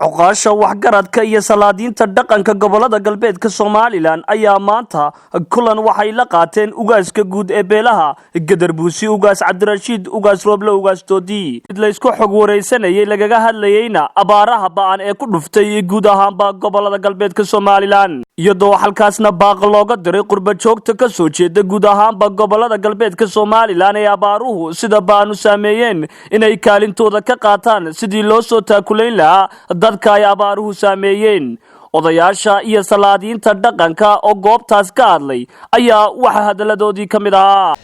عقاشة وحجرات كي سلادين تدقن كقبلة قلبيت كصوماليلان أيامانتا كلن وحي لقاتين وغاز كجود إبلها قدر بوسي وغاز عبد الرشيد وغاز روبلا وغاز تودي إدلا يسكو حقوري سنة يلقاها الليينا أبارها بان إيكو نفتي جودها با قبلة قلبيت كصوماليلان يدو حلكاسنا باق لوغا دري قربة جوغتا كسوچي دا جودها با قبلة قلبيت كصوماليلان يا باروه سيدا بانو ساميين إناي كالintooda ka qaataan sidii loo soo taakulayn lahaa dadka ay abaaruhu saameeyeen odayaasha iyo salaadiinta dhaqanka oo goobtaas ka hadlay ayaa waxa hadaladoodii kamid ahaa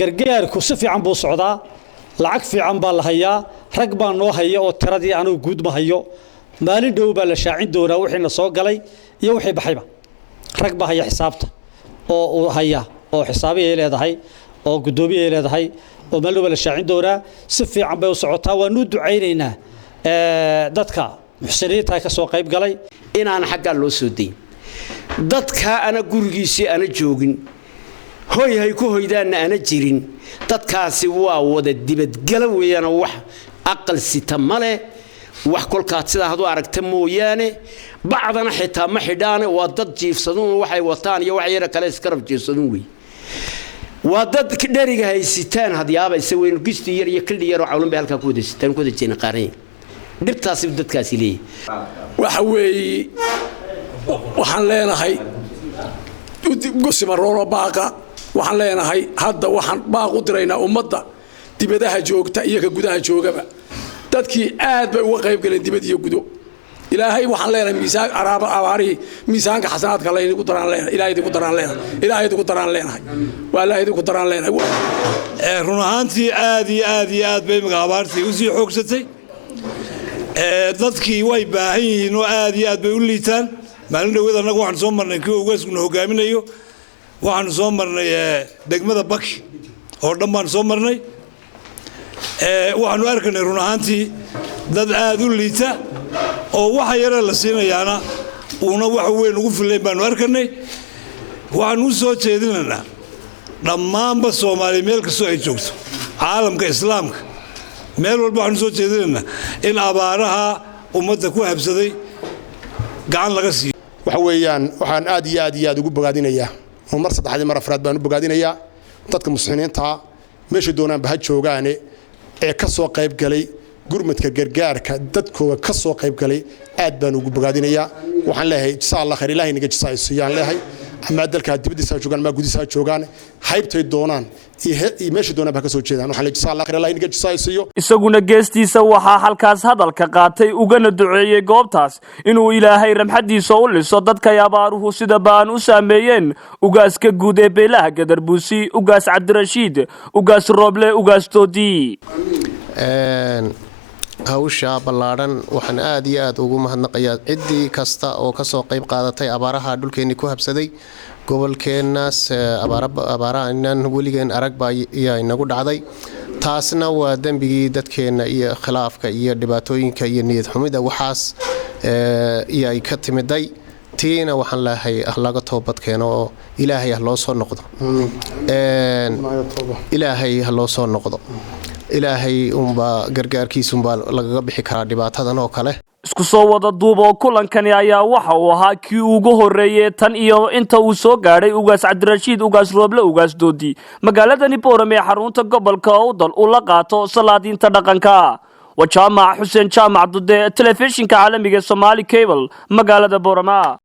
gargaarku si fiican buu socdaa lacag fiican baa la hayaa rag baa noo haya oo tiradii anigu guud ma hayo maalin dhow baa la shaacin doonaa wixii soo galay iyo wixii baxayba rag baa haya xisaabta oo haya oo xisaabiye leedahay oo gudoomiye leedahay oo maalin dhow la shaacin doonaa si fiican bay u socotaa waanu ducaynaynaa dadka muxsiniinta ka soo qayb galay inaan xagga loo soo deyn dadka ana gurigiisa ana joogin hooy hay ku hoydaan ana jirin dadkaasi waa wada dibad gal weeyana wax aqal sita male wax kolkaad sida hadu aragta mooyaane bacdana xitaa ma xidhaan waa dad jiifsadun waxay wataan iyo wax yar kale iskarab jiifsadun weey waa dad dhariga haysitaan hadyaaba isweyn gisti yar iyo kildhi yar oo cawlan bay halka ku wadasitaan ku wadajeen qaareen dibtaasi dadkaasi leeyahay waxa weey waxaan leenahay gusima rooro baaqa waxaan leenahay hadda waxaan baaq u diraynaa ummadda dibadaha joogta iyo ka gudaha joogaba dadkii aad bay uga qayb galeen dibad iyo gudo ilaahay waxaan leenahay miisaan abaari miisaanka xasanaadka la idinku daraan leenahay ilaahay idinku daraan leenahay ilaahay idinku daraan leenahay waa ilaahay idinku daraan leenahay run ahaantii aad iyo aad bay magacabaartii u sii xoogsatay dadkii way baahan yihiin oo aad iyo aad bay u liitaan maalin dhaweed anagu waxaan soo marnay kii ugaasku hogaaminayo waxaan soo marnay degmada Baki oo dhan baan soo marnay waxaanu arkaynay run ahaantii dad aad u liita oo waxa yar la siinayaana una wax weyn ugu filayn baanu arkaynay waxaan u soo jeedinaynaa dhammaanba Soomaali meel kastoo ay joogto caalamka islaamka meel walba waxaan soo jeedinaynaa in abaaraha ummadda ku habsaday gacan laga siiyo waxa weeyaan waxaan aad iyo aad ugu bogaadinayaa oo mar saddexaad mar afraad baan u bogaadinayaa dadka muslimiinta meesha doonaan baha joogaane ee ka soo qayb galay gurmadka gargaarka dadkooda ka soo qayb galay aad baan ugu bogaadinayaa waxaan leeyahay insha Allah khayr ilaahay naga jisaayaan leeyahay ama dalka dibadiisa joogan ma gudiisa joogan haybtay doonaan meesha doonaan ba ka soo jeedaan waxaan leeyahay insha Allah khayr ilaahay naga jisaayo isaguna geestiisa waxa halkaas hadalka qaatay ugana duceeyay goobtaas inuu ilaahay ramxadiisa u liso dadka abaaruhu sida baan u saameeyeen ugaaska guud ee beelaha Gadarbuusi ugaas Cabdirashiid ugaas Rooble ugaas Toodi hawsha ballaaran waxaan aad iyo aad ugu mahadnaqayaa cidii kasta oo ka soo qayb qaadatay abaaraha dhulkeeni ku habsaday gobolkeenaas abaarahan weligen arag baa inagu dhacday taasna waa dambigii dadkeena iyo khilaafka iyo dhibaatooyinka iyo niyad xumida waxaas ay ka timiday tiina waxaan leeyahay laga toobad keeno oo ilaahay loo soo noqdo ilaahay loo soo noqdo ilaahay umba gargaarkiisa umba laga bixi karaa dhibaatadan oo kale isku soo wada duubo kulankani ayaa waxa uu ahaa kii ugu horeeyay tan iyo inta uu soo gaaray ugaas Cabdirashiid ugaas Rooble ugaas Doodi magaaladani Boorame ee xarunta gobolka Awdal uu la qaato salaadiinta dhaqanka wa jaamac Xuseen jaamac Dude telefishinka caalamiga Somali Cable magaalada Boorama